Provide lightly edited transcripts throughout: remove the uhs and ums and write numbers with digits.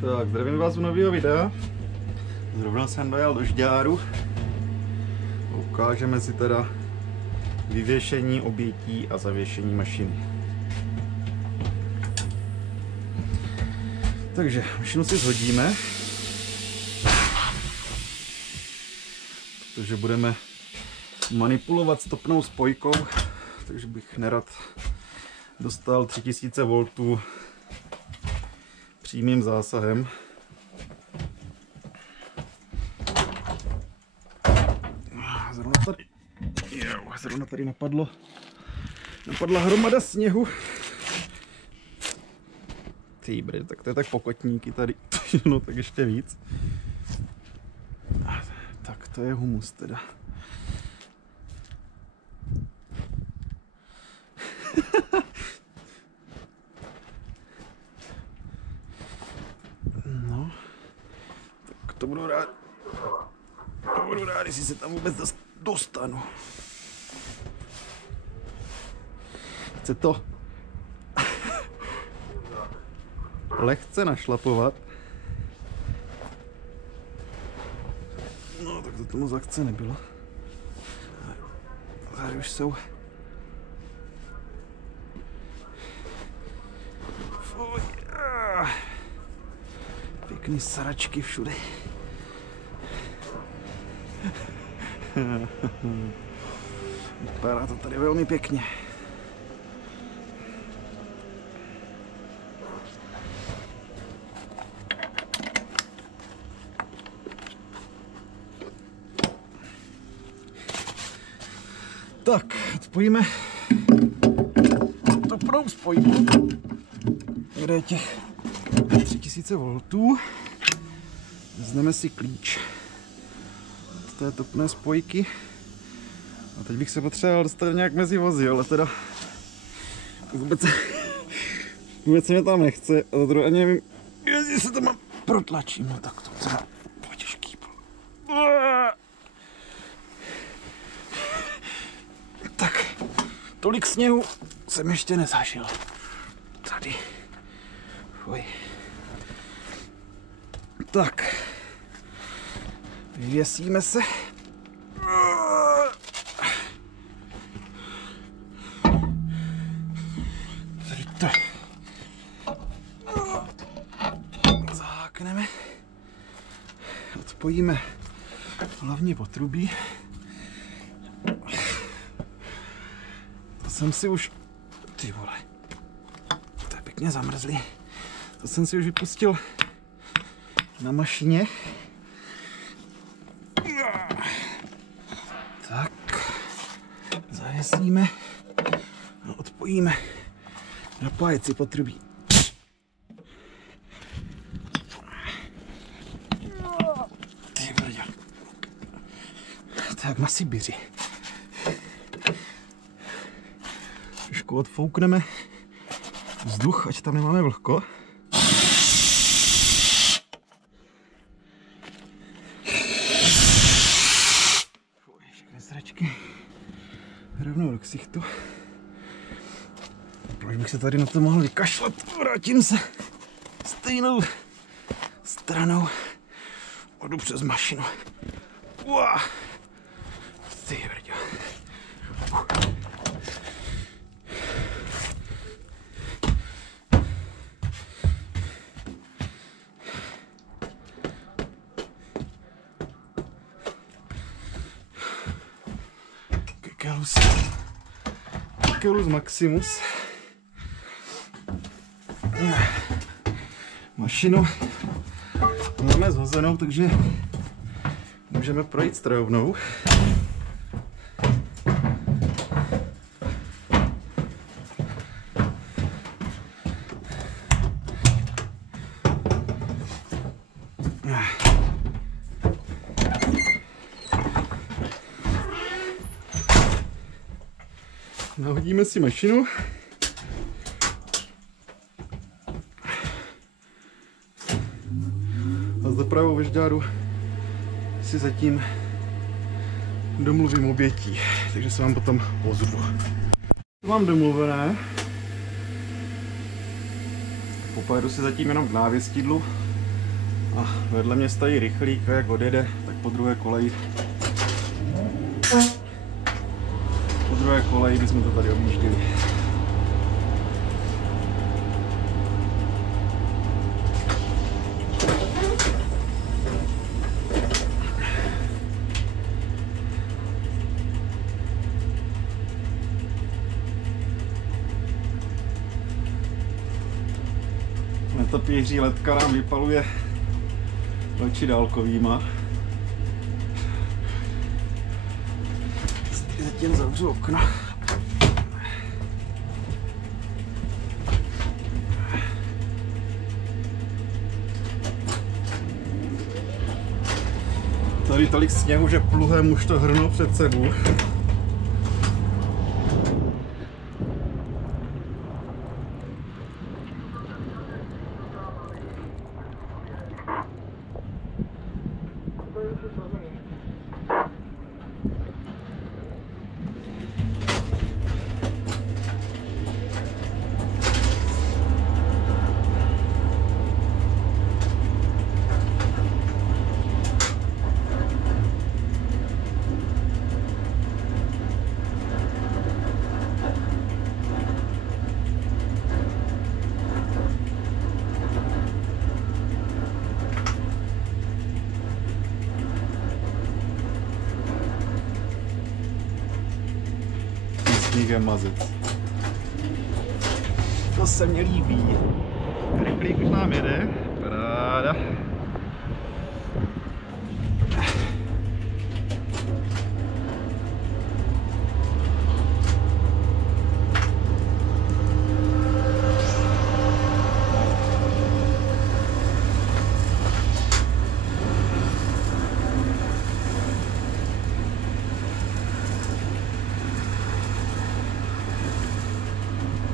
Tak, zdravím vás u nového videa. Zrovna jsem dojel do Žďáru. Ukážeme si teda vyvěšení obětí a zavěšení mašiny. Takže mašinu si shodíme, protože budeme manipulovat stopnou spojkou, takže bych nerad dostal 3000 V přímým zásahem. Zrovna tady napadla hromada sněhu. Ty, tak to je tak pokotníky tady, no tak ještě víc. Tak to je humus teda. No, tak to budu rád, jestli se tam vůbec dostanu. Chce to lehce našlapovat. No, tak to tomu akce nebylo. Tady už jsou pěkný saračky všude. Vypadá to tady velmi pěkně. Tak, odpojíme stopnou spojku, kde je těch 3000 V. Vezmeme si klíč z té topné spojky. A teď bych se potřeboval dostat nějak mezi vozy, ale teda vůbec se mě tam nechce. A za druhé ani nevím, jestli se tam mám protlačím. No tak to třeba těžký. Tak, tolik sněhu jsem ještě nezažil. Tady. Fuj. Tak. Vyvěsíme se. Tady to. Zahákneme. Odpojíme hlavně potrubí. To jsem si už... Ty vole. To je pěkně zamrzlý. To jsem si už vypustil na mašině. Tak. Zavěsíme a odpojíme napájecí potrubí. Ty brďo. Tak na Sibiři. Trošku odfoukneme vzduch, ať tam nemáme vlhko. Všechny sračky rovnou do ksichtu. Už bych se tady na to mohl vykašlat. Vrátím se stejnou stranou. Jdu přes mašinu. Uá. Ty brďo. Kekelus Maximus. Mašinu máme zhozenou, takže můžeme projít strojovnou. Nahodíme si mašinu. A s dopravou ve Žďáru si zatím domluvím obětí, takže se vám potom ozvu. Mám domluvené. Popojedu si zatím jenom k návěstidlu a vedle mě stojí rychlík a jak odjede, tak po druhé koleji bychom to tady objížděli. Netopíří letka nám vypaluje oči dálkovýma. Zatím zavřu okno. Tady tolik sněhu, že pluhem už to hrnu před sebou. Sníhem mazec. To se mně líbí. Rychlík už nám jede. Paráda.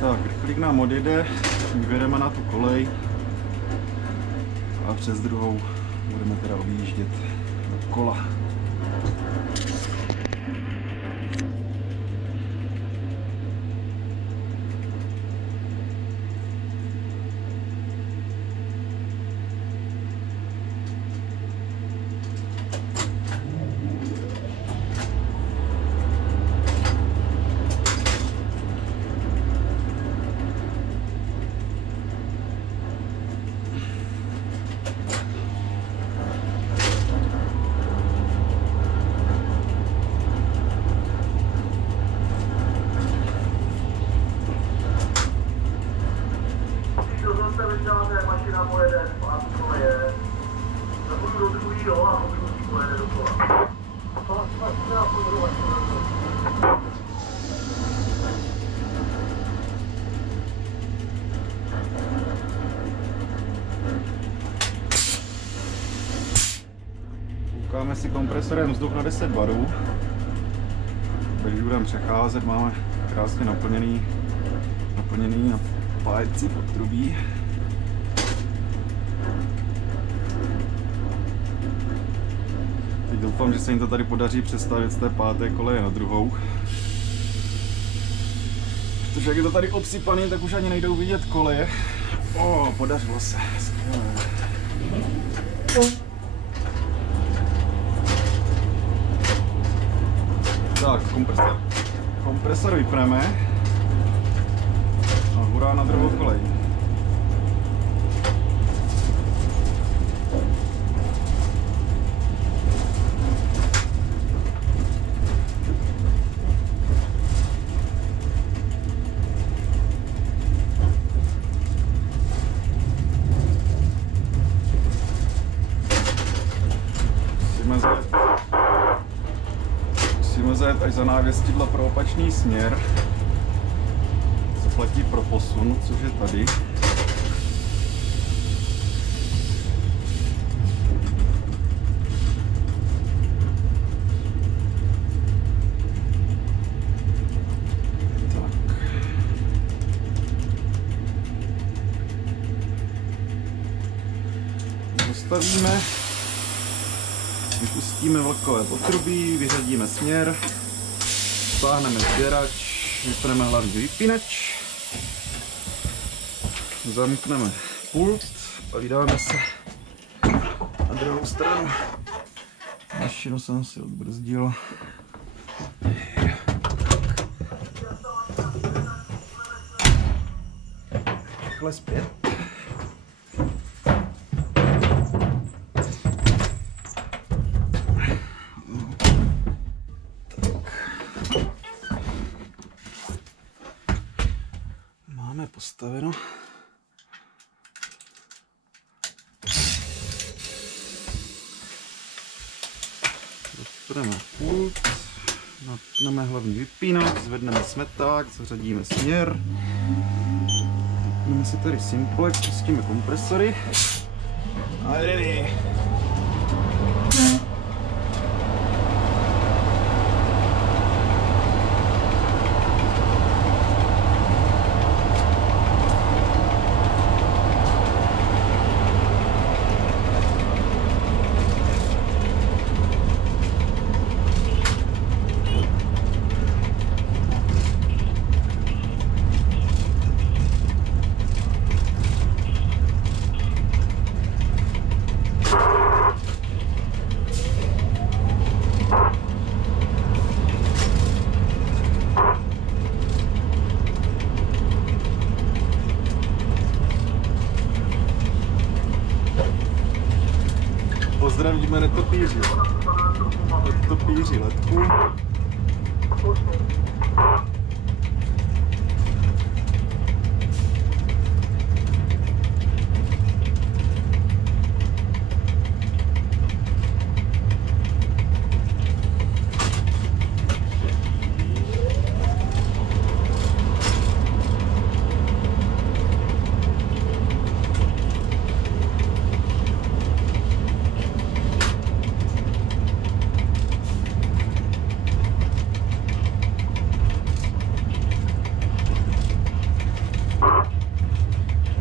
Tak, rychlík nám odjede, vyjedeme na tu kolej a přes druhou budeme teda objíždět do kola. Mašina pojede zpátky koleje, zapojím do druhýho a pokud pojede do kola. Koukáme si kompresorem vzduch na 10 barů. Když budeme přecházet, máme krásně naplněný na pájci podtrubí. Teď doufám, že se jim to tady podaří přestavět z té páté koleje na druhou. Protože jak je to tady obsypaný, tak už ani nejdou vidět koleje. Podařilo se. Skvělé. Tak, kompresor vypneme a hurá na druhou kolej. Musíme zajet až za návěstidla pro opačný směr, co platí pro posun, což je tady. Tak. Zastavíme. Vypustíme vlkové potrubí, vyřadíme směr, stáhneme sběrač, vypneme hlavní vypínač, Zamkneme pult a vydáme se na druhou stranu. Mašinu jsem si odbrzdil. Takhle zpět. Máme postaveno. Zapneme pult, napneme hlavní vypínač, zvedneme smeták, zařadíme směr. Vypneme si tady simplex, pustíme kompresory. A ready. Pozdravíme netopíři. Netopíři letku.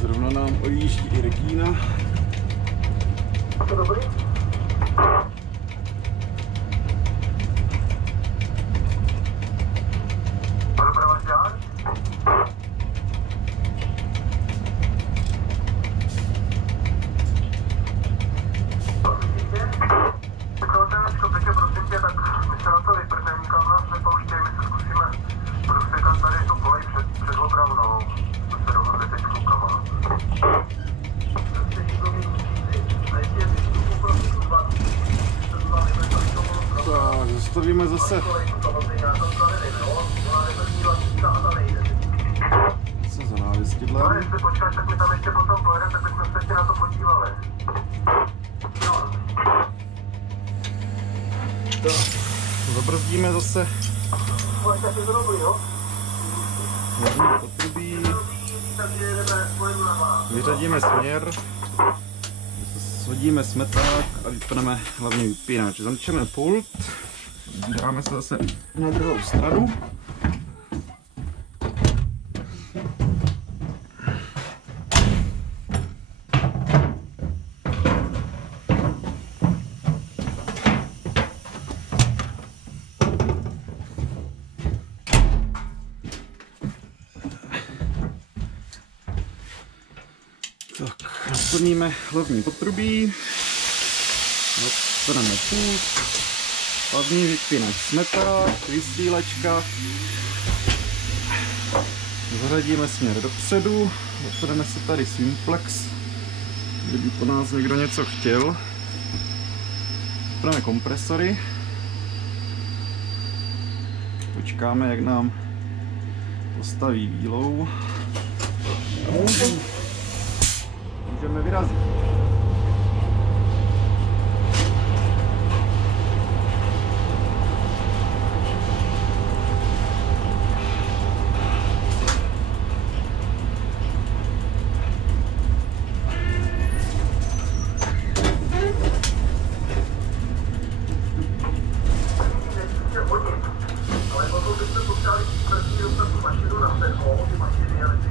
Zrovna nám ojíždí i Regína. To dobrý? Doprava žád? Prosím tě, tak my se na to vyprdneme, nikam nás nepouštěj, my se zkusíme rozsekat tady tu kolej před obravnou. To se dohodli teď s klukama. Tak, zastavíme zase. Co za návěstidlem? Ale jestli počkáš, tak mi tam ještě potom pojedeme, tak bychom se ještě na to podívali. Tak, zabrzdíme zase. Pojď, tak je to dobrý, jo? Hlavní potrubí. Vyřadíme směr. Shodíme smeták a vypneme hlavní vypínač. Zamčeme pult. Dáme se zase na druhou stranu. Tak, naplníme hlavní potrubí, odstaneme pult, hlavní vypínač smeták, vysílačka, zařadíme směr dopředu, odstaneme si tady simplex, kdyby po nás někdo něco chtěl, odstaneme kompresory, počkáme, jak nám postaví výlou. Můžeme vyrazit. Ale potom byste potřebovali první dostat tu mašinu na ten ty mašiny, ale ty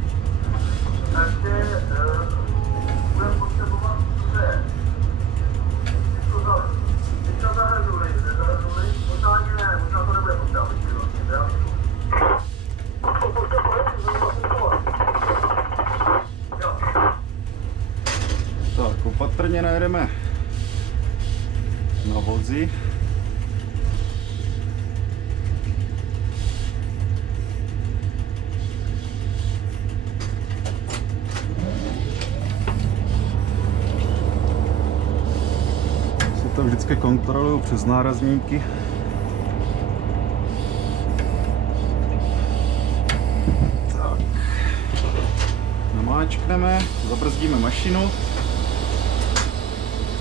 patrně najedeme na vozy. Si to vždycky kontroluju přes nárazníky. Tak. Namáčkneme, zabrzdíme mašinu.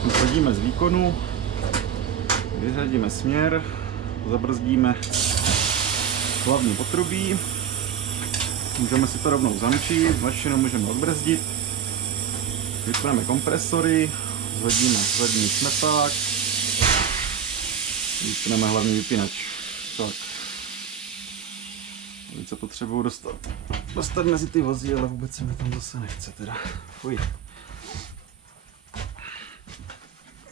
Vysadíme z výkonu, vyřadíme směr, zabrzdíme hlavní potrubí, můžeme si to rovnou zamčit, mašinu můžeme odbrzdit, vypneme kompresory, zvedíme zadní smeták, vypneme hlavní vypínač. Tak. Teď se potřebuju dostat mezi ty vozy, ale vůbec se mi tam zase nechce teda. Fuj.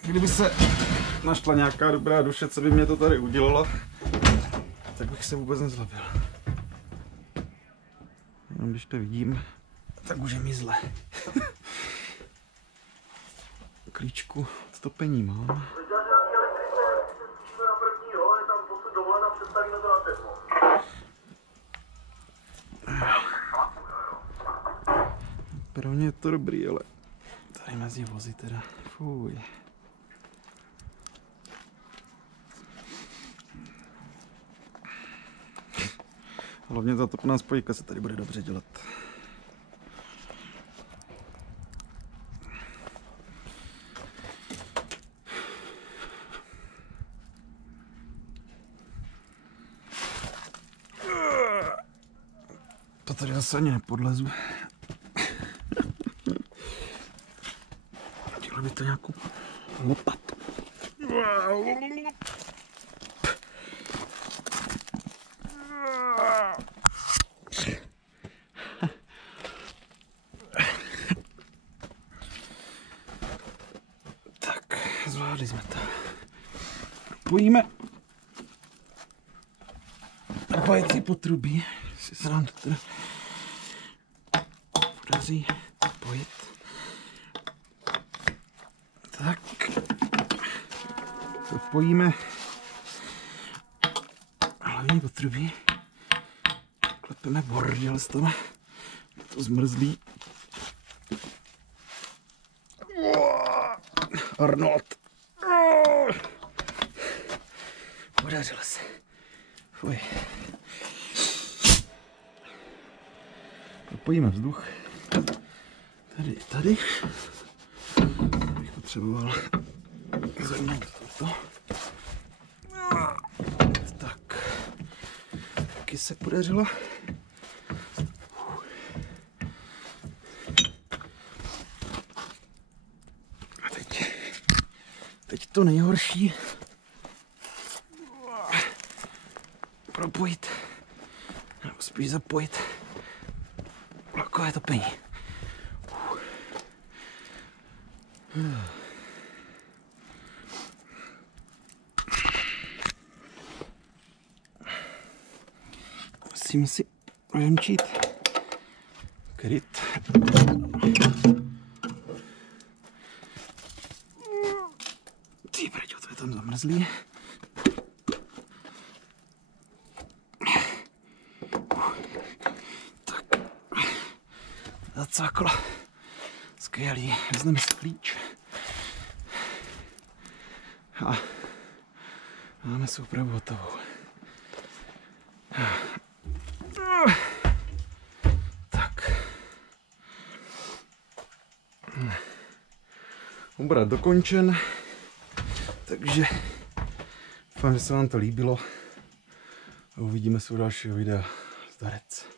Kdyby se našla nějaká dobrá duše, co by mě to tady udělala, tak bych se vůbec nezlobil. Jenom když to vidím, tak už je mi zle. Klíčku od topení mám. Pro mě je to dobrý, ale tady mezi vozy teda, fuj. Hlavně ta topná spojka se tady bude dobře dělat. To tady zase ani nepodlezu. Dělal by to nějakou lopatu. Tak, zvládli jsme to. Pojíme. Napájet si potrubí, jestli se nám to teda podaří spojit. Tak. Zapojíme hlavní potrubí. Klepeme bordel z toho. To zmrzlý. Arnold. Podařilo se. Fuj. Propojíme vzduch. Tady. Bych potřeboval zvednout toto. Tak. Taky se podařilo. A teď to nejhorší. Propojit. Nebo spíš zapojit blokové topení. Musíme si vymčit kryt. Ty brďo, to je tam zamrzlý. Tak. Zacáklo. Skvělý. Vezmeme si klíč. A máme soupravu hotovou. Tak. Obrat dokončen. Takže doufám, že se vám to líbilo. A uvidíme se u dalšího videa. Zdarec.